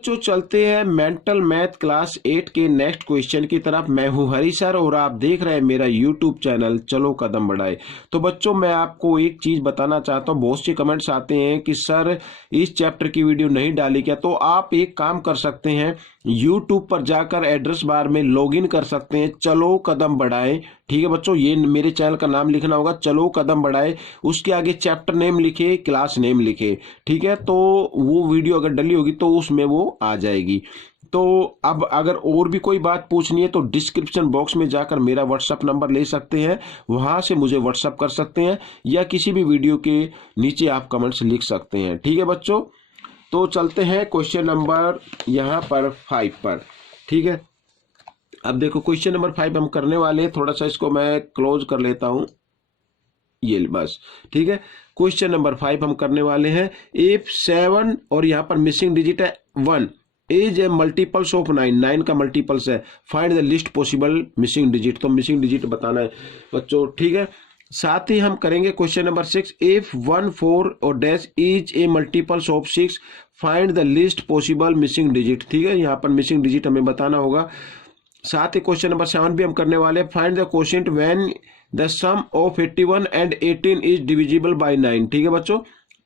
बच्चों चलते हैं मेंटल मैथ क्लास 8 के नेक्स्ट क्वेश्चन की तरफ। मैं हूं हरी सर और आप देख रहे हैं मेरा यूट्यूब चैनल चलो कदम बढ़ाए। तो बच्चों मैं आपको एक चीज बताना चाहता हूं, बहुत से कमेंट्स आते हैं कि सर इस चैप्टर की वीडियो नहीं डाली क्या। तो आप एक काम कर सकते हैं, यूट्यूब पर जाकर एड्रेस बार में लॉगिन कर सकते हैं चलो कदम बढ़ाए। ठीक है बच्चों, ये मेरे चैनल का नाम लिखना होगा चलो कदम बढ़ाए, उसके आगे चैप्टर नेम लिखे, क्लास नेम लिखे। ठीक है, तो वो वीडियो अगर डली होगी तो उसमें वो आ जाएगी। तो अब अगर और भी कोई बात पूछनी है तो डिस्क्रिप्शन बॉक्स में जाकर मेरा व्हाट्सएप नंबर ले सकते हैं, वहां से मुझे व्हाट्सएप कर सकते हैं या किसी भी वीडियो के नीचे आप कमेंट्स लिख सकते हैं। ठीक है बच्चों, तो चलते हैं क्वेश्चन नंबर यहाँ पर 5 पर। ठीक है, अब देखो क्वेश्चन नंबर 5 हम करने वाले हैं। थोड़ा सा इसको मैं क्लोज कर लेता हूं, ये बस। ठीक है, क्वेश्चन नंबर 5 हम करने वाले हैं। इफ 7 और यहाँ पर मिसिंग डिजिट है 1 इज ए मल्टीपल्स ऑफ 9 का मल्टीपल्स है, find the list possible missing digit. तो मिसिंग डिजिट बताना है बच्चों। ठीक है, साथ ही हम करेंगे क्वेश्चन नंबर 6, इफ 1 4 और dash is a multiples of 6 find the list possible missing digit. ठीक है, यहाँ पर मिसिंग डिजिट हमें बताना होगा। साथ ही क्वेश्चन नंबर 7 भी हम करने वाले हैं, find the quotient when the sum of 81 and 18 is divisible by 9। ठीक है बच्चों,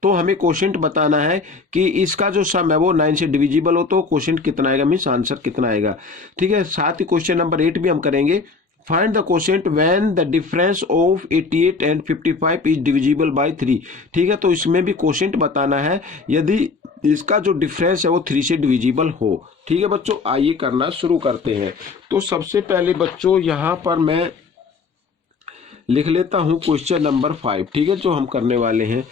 तो हमें क्वोशिएंट बताना है कि इसका जो सम है वो 9 से डिविजिबल हो तो क्वोशिएंट कितना आएगा, मीन्स आंसर कितना आएगा। ठीक है, साथ ही क्वेश्चन नंबर 8 भी हम करेंगे, find the quotient when the difference of 88 and 55 is divisible bye 3। ठीक है, तो इसमें भी क्वोशिएंट बताना है यदि इसका जो डिफरेंस है वो 3 से डिविजिबल हो। ठीक है बच्चों, आइए करना शुरू करते हैं। तो सबसे पहले बच्चों यहाँ पर मैं लिख लेता हूं क्वेश्चन नंबर 5। ठीक है, जो हम करने वाले हैं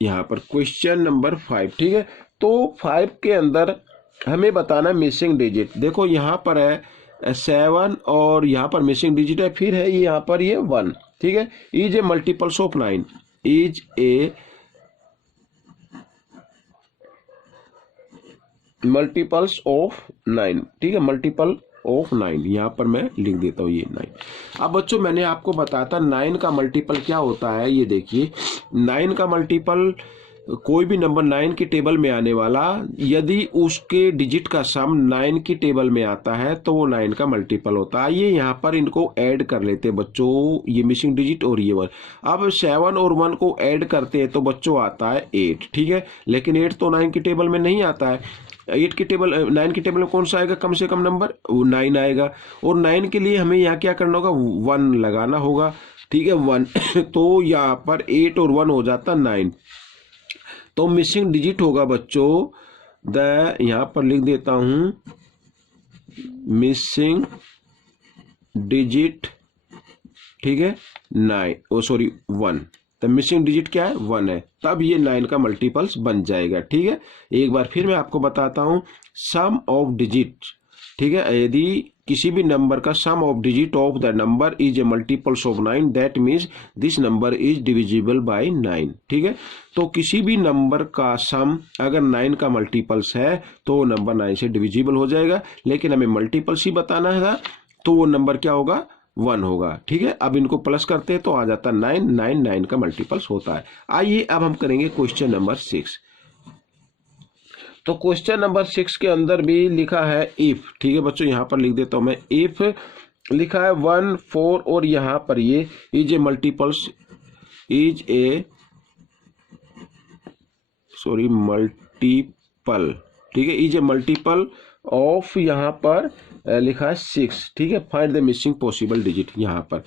यहाँ पर क्वेश्चन नंबर 5। ठीक है, तो 5 के अंदर हमें बताना मिसिंग डिजिट। देखो यहाँ पर है 7 और यहाँ पर मिसिंग डिजिट है, फिर है यहाँ पर ये 1। ठीक है, is a multiples of 9, is a multiples of 9। ठीक है, मल्टीपल ऑफ 9 यहाँ पर मैं लिख देता हूँ ये 9। अब बच्चों मैंने आपको बताया था 9 का मल्टीपल क्या होता है। ये देखिए 9 का मल्टीपल कोई भी नंबर 9 की टेबल में आने वाला, यदि उसके डिजिट का सम 9 की टेबल में आता है तो वो 9 का मल्टीपल होता है। ये यहाँ पर इनको ऐड कर लेते हैं बच्चों, ये मिसिंग डिजिट और ये 1। अब 7 और 1 को ऐड करते हैं तो बच्चों आता है 8। ठीक है, लेकिन 8 तो 9 की टेबल में नहीं आता है। 9 की टेबल में कौन सा आएगा, कम से कम नंबर 9 आएगा, और 9 के लिए हमें यहाँ क्या करना होगा, 1 लगाना होगा। ठीक है, 1 तो यहाँ पर 8 और 1 हो जाता 9। तो मिसिंग डिजिट होगा बच्चों यहाँ पर लिख देता हूं मिसिंग डिजिट। ठीक है, 1। तो मिसिंग डिजिट क्या है, 1 है, तब ये 9 का मल्टीपल्स बन जाएगा। ठीक है, एक बार फिर मैं आपको बताता हूं, सम ऑफ डिजिट। ठीक है, यदि किसी भी नंबर का sum of digit of the number is a multiples of 9 that means this number is divisible by 9। ठीक है, तो किसी भी नंबर का सम अगर 9 का मल्टीपल्स है तो वो नंबर 9 से डिविजिबल हो जाएगा, लेकिन हमें मल्टीपल्स ही बताना है तो वो नंबर क्या होगा, 1 होगा। ठीक है, अब इनको प्लस करते हैं तो आ जाता 9 का मल्टीपल्स होता है। आइए अब हम करेंगे क्वेश्चन नंबर 6। तो क्वेश्चन नंबर 6 के अंदर भी लिखा है इफ। ठीक है बच्चों, यहाँ पर लिख देता हूं मैं, इफ लिखा है 1 4 और यहाँ पर ये is a multiples, is a multiple. ठीक है, इज ए मल्टीपल ऑफ यहाँ पर लिखा है 6। ठीक है, find the missing possible digit. यहाँ पर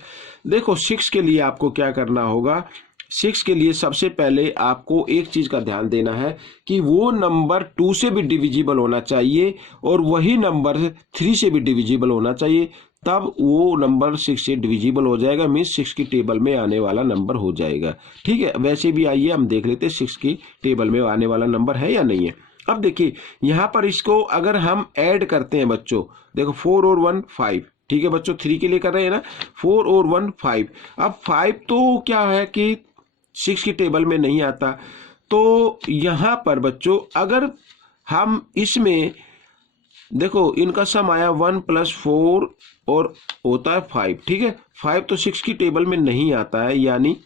देखो 6 के लिए आपको क्या करना होगा, 6 के लिए सबसे पहले आपको एक चीज का ध्यान देना है कि वो नंबर 2 से भी डिविजिबल होना चाहिए और वही नंबर 3 से भी डिविजिबल होना चाहिए, तब वो नंबर 6 से डिविजिबल हो जाएगा, मीन्स 6 की टेबल में आने वाला नंबर हो जाएगा। ठीक है, वैसे भी आइए हम देख लेते हैं 6 की टेबल में आने वाला नंबर है या नहीं है। अब देखिए यहाँ पर इसको अगर हम ऐड करते हैं बच्चों, देखो 4 और 1 5। ठीक है बच्चों, 3 के लिए कर रहे हैं ना, 4 और 1 5। अब 5 तो क्या है कि 6 की टेबल में नहीं आता, तो यहां पर बच्चों अगर हम इसमें देखो इनका सम आया 1 + 4 और होता है 5। ठीक है, 5 तो 6 की टेबल में नहीं आता है, यानी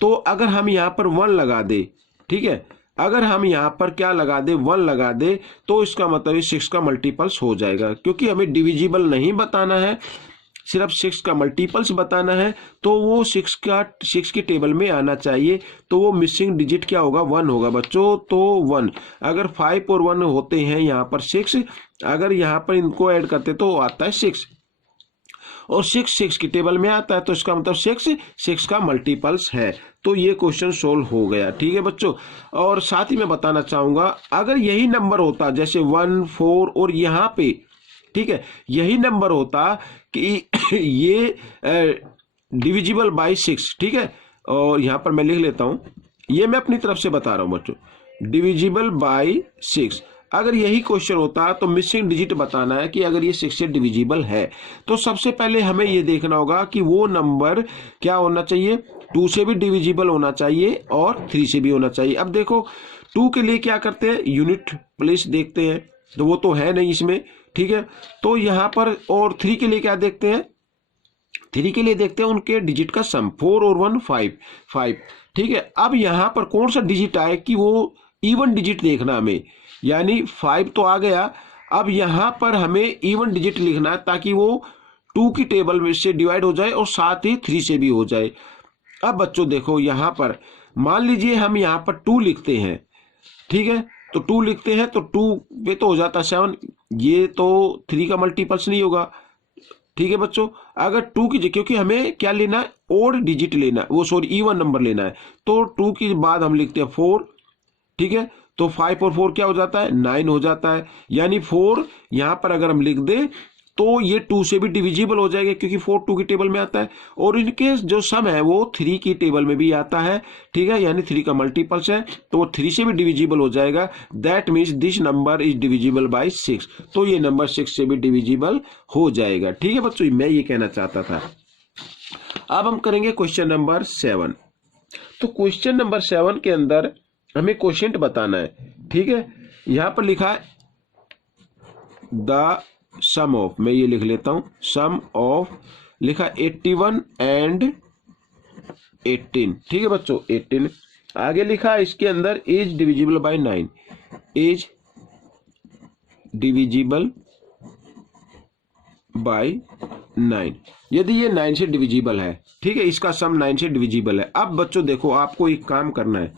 तो अगर हम यहाँ पर 1 लगा दे, ठीक है, अगर हम यहाँ पर क्या लगा दे 1 लगा दे तो इसका मतलब 6 का मल्टीपल्स हो जाएगा, क्योंकि हमें डिविजिबल नहीं बताना है, सिर्फ 6 का मल्टीपल्स बताना है। तो वो 6 की टेबल में आना चाहिए। तो वो मिसिंग डिजिट क्या होगा, 1 होगा बच्चों। तो 1, अगर 5 और 1 होते हैं यहाँ पर 6, अगर यहाँ पर इनको ऐड करते तो आता है 6, और 6 की टेबल में आता है, तो इसका मतलब 6 का मल्टीपल्स है। तो ये क्वेश्चन सोल्व हो गया। ठीक है बच्चों, और साथ ही मैं बताना चाहूंगा, अगर यही नंबर होता जैसे 1, 4 और यहाँ पे, ठीक है, यही नंबर होता कि ये डिविजिबल बाय 6, ठीक है, और यहाँ पर मैं लिख लेता हूं, ये मैं अपनी तरफ से बता रहा हूं बच्चों, डिविजिबल बाय 6। अगर यही क्वेश्चन होता तो मिसिंग डिजिट बताना है कि अगर ये 6 से डिविजिबल है, तो सबसे पहले हमें ये देखना होगा कि वो नंबर क्या होना चाहिए, 2 से भी डिविजिबल होना चाहिए और 3 से भी होना चाहिए। अब देखो 2 के लिए क्या करते हैं, यूनिट प्लेस देखते हैं, तो वो तो है नहीं इसमें, ठीक है। तो यहाँ पर, और 3 के लिए क्या देखते हैं, 3 के लिए देखते हैं उनके डिजिट का सम, 4 और 1 5, ठीक है। अब यहाँ पर कौन सा डिजिट आए कि वो इवन डिजिट देखना हमें, यानी 5 तो आ गया, अब यहाँ पर हमें इवन डिजिट लिखना है ताकि वो 2 की टेबल में से डिवाइड हो जाए और साथ ही 3 से भी हो जाए। अब बच्चों देखो यहाँ पर मान लीजिए हम यहाँ पर 2 लिखते हैं, ठीक है, तो 2 लिखते हैं तो 2 पे तो हो जाता है 7, ये तो 3 का मल्टीपल्स नहीं होगा, ठीक है बच्चों। अगर 2 की, क्योंकि हमें क्या लेना है, ओड डिजिट लेना है, वो सॉरी इवन नंबर लेना है, तो 2 के बाद हम लिखते हैं 4, ठीक है, तो 5 और 4 क्या हो जाता है, 9 हो जाता है, यानी 4 यहाँ पर अगर हम लिख दें तो ये 2 से भी डिविजिबल हो जाएगा, क्योंकि 4 2 की टेबल में आता है, और इनके जो सम है वो 3 की टेबल में भी आता है, ठीक है, यानी 3 का मल्टीपल्स है, तो वो 3 से भी डिविजिबल हो जाएगा। That means this number is divisible bye 6, तो ये नंबर 6 से भी डिविजिबल हो जाएगा। ठीक है बच्चों, मैं ये कहना चाहता था। अब हम करेंगे क्वेश्चन नंबर 7। तो क्वेश्चन नंबर 7 के अंदर हमें क्वोशिएंट बताना है, ठीक है। यहां पर लिखा है द सम ऑफ, मैं ये लिख लेता हूं, सम ऑफ लिखा 81 एंड 18, ठीक है बच्चों, 18। आगे लिखा है इसके अंदर is divisible by 9, is divisible by 9, यदि ये 9 से डिविजिबल है, ठीक है, इसका सम 9 से डिविजिबल है। अब बच्चों देखो आपको एक काम करना है,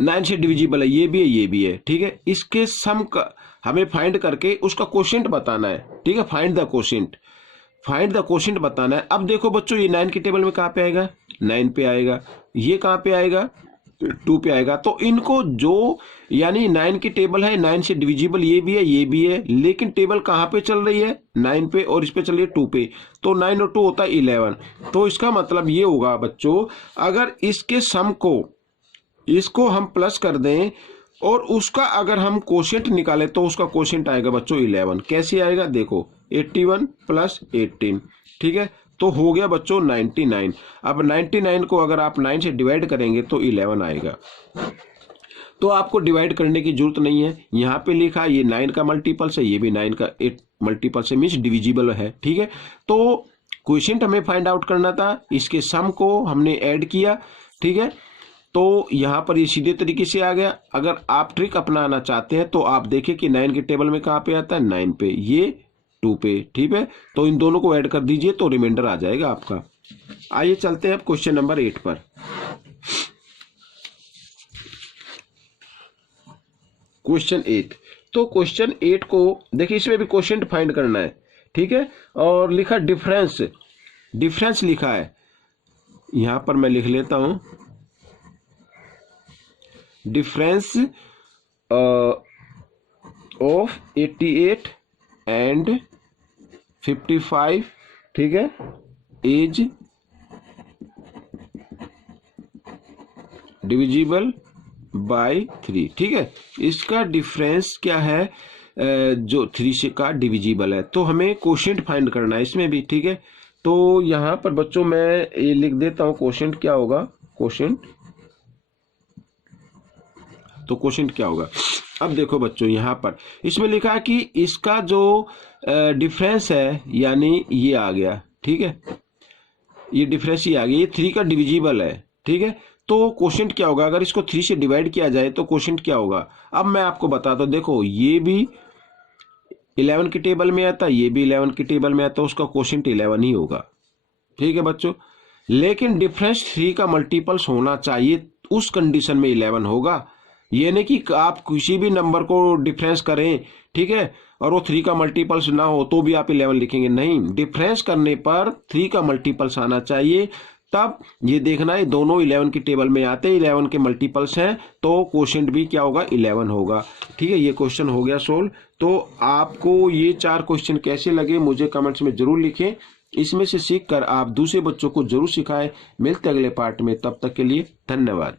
9 से डिविजिबल है, ये भी है, ये भी है, ठीक है, इसके सम का हमें फाइंड करके उसका क्वोशिएंट बताना है, ठीक है, फाइंड द क्वोशिएंट बताना है। अब देखो बच्चों ये 9 की टेबल में कहाँ पे आएगा, 9 पे आएगा, ये कहाँ पे आएगा, 2 पे आएगा। तो इनको जो, यानी 9 की टेबल है, 9 से डिविजिबल ये भी है, ये भी है, लेकिन टेबल कहाँ पे चल रही है, 9 पे, और इस पे चल रही है 2 पे, तो 9 और 2 होता है 11। तो इसका मतलब ये होगा बच्चों, अगर इसके सम को, इसको हम प्लस कर दें और उसका अगर हम क्वोशिएंट निकालें तो उसका क्वोशिएंट आएगा बच्चों 11। कैसे आएगा, देखो 81 प्लस 18, ठीक है, तो हो गया बच्चों 99। अब 99 को अगर आप 9 से डिवाइड करेंगे तो 11 आएगा। तो आपको डिवाइड करने की जरूरत नहीं है, यहाँ पे लिखा ये 9 का मल्टीपल्स है, ये भी 9 का 8 मल्टीपल्स है, मीन्स डिविजिबल है, ठीक है। तो क्वोशिएंट हमें फाइंड आउट करना था, इसके सम को हमने ऐड किया, ठीक है, तो यहां पर ये सीधे तरीके से आ गया। अगर आप ट्रिक अपनाना चाहते हैं तो आप देखें कि 9 की टेबल में कहां पे आता है, 9 पे, ये 2 पे, ठीक है, तो इन दोनों को ऐड कर दीजिए तो रिमाइंडर आ जाएगा आपका। आइए चलते हैं अब क्वेश्चन नंबर 8 पर। क्वेश्चन 8, तो क्वेश्चन 8 को देखिए, इसमें भी क्वोशिएंट फाइंड करना है, ठीक है, और लिखा डिफरेंस लिखा है, यहां पर मैं लिख लेता हूं, डिफरेंस ऑफ 88 एंड 55, ठीक है, इज डिविजिबल बाय 3, ठीक है। इसका डिफरेंस क्या है, जो 3 से का डिविजिबल है, तो हमें क्वोशिएंट फाइंड करना है इसमें भी, ठीक है। तो यहां पर बच्चों मैं ये लिख देता हूं, क्वोशिएंट क्या होगा, तो क्वोशिएंट क्या होगा। अब देखो बच्चों यहाँ पर इसमें लिखा है कि इसका जो डिफरेंस है, यानी ये आ गया, ठीक है, ये डिफरेंस ही आ गया, ये 3 का डिविजिबल है, ठीक है, तो क्वोशिएंट क्या होगा, अगर इसको 3 से डिवाइड किया जाए तो क्वोशिएंट क्या होगा। अब मैं आपको बताता हूँ, देखो ये भी 11 की टेबल में आता, ये भी 11 की टेबल में आता, उसका क्वोशिएंट 11 ही होगा। ठीक है बच्चों, लेकिन डिफरेंस 3 का मल्टीपल्स होना चाहिए, उस कंडीशन में 11 होगा। ये नहीं कि आप किसी भी नंबर को डिफरेंस करें, ठीक है, और वो 3 का मल्टीपल्स ना हो तो भी आप 11 लिखेंगे, नहीं, डिफरेंस करने पर 3 का मल्टीपल्स आना चाहिए। तब ये देखना है दोनों 11 की टेबल में आते, 11 के मल्टीपल्स हैं तो क्वोशिएंट भी क्या होगा, 11 होगा। ठीक है, ये क्वेश्चन हो गया सोल्व। तो आपको ये 4 क्वेश्चन कैसे लगे मुझे कमेंट्स में जरूर लिखें, इसमें से सीखकर आप दूसरे बच्चों को जरूर सिखाएं। मिलते अगले पार्ट में, तब तक के लिए धन्यवाद।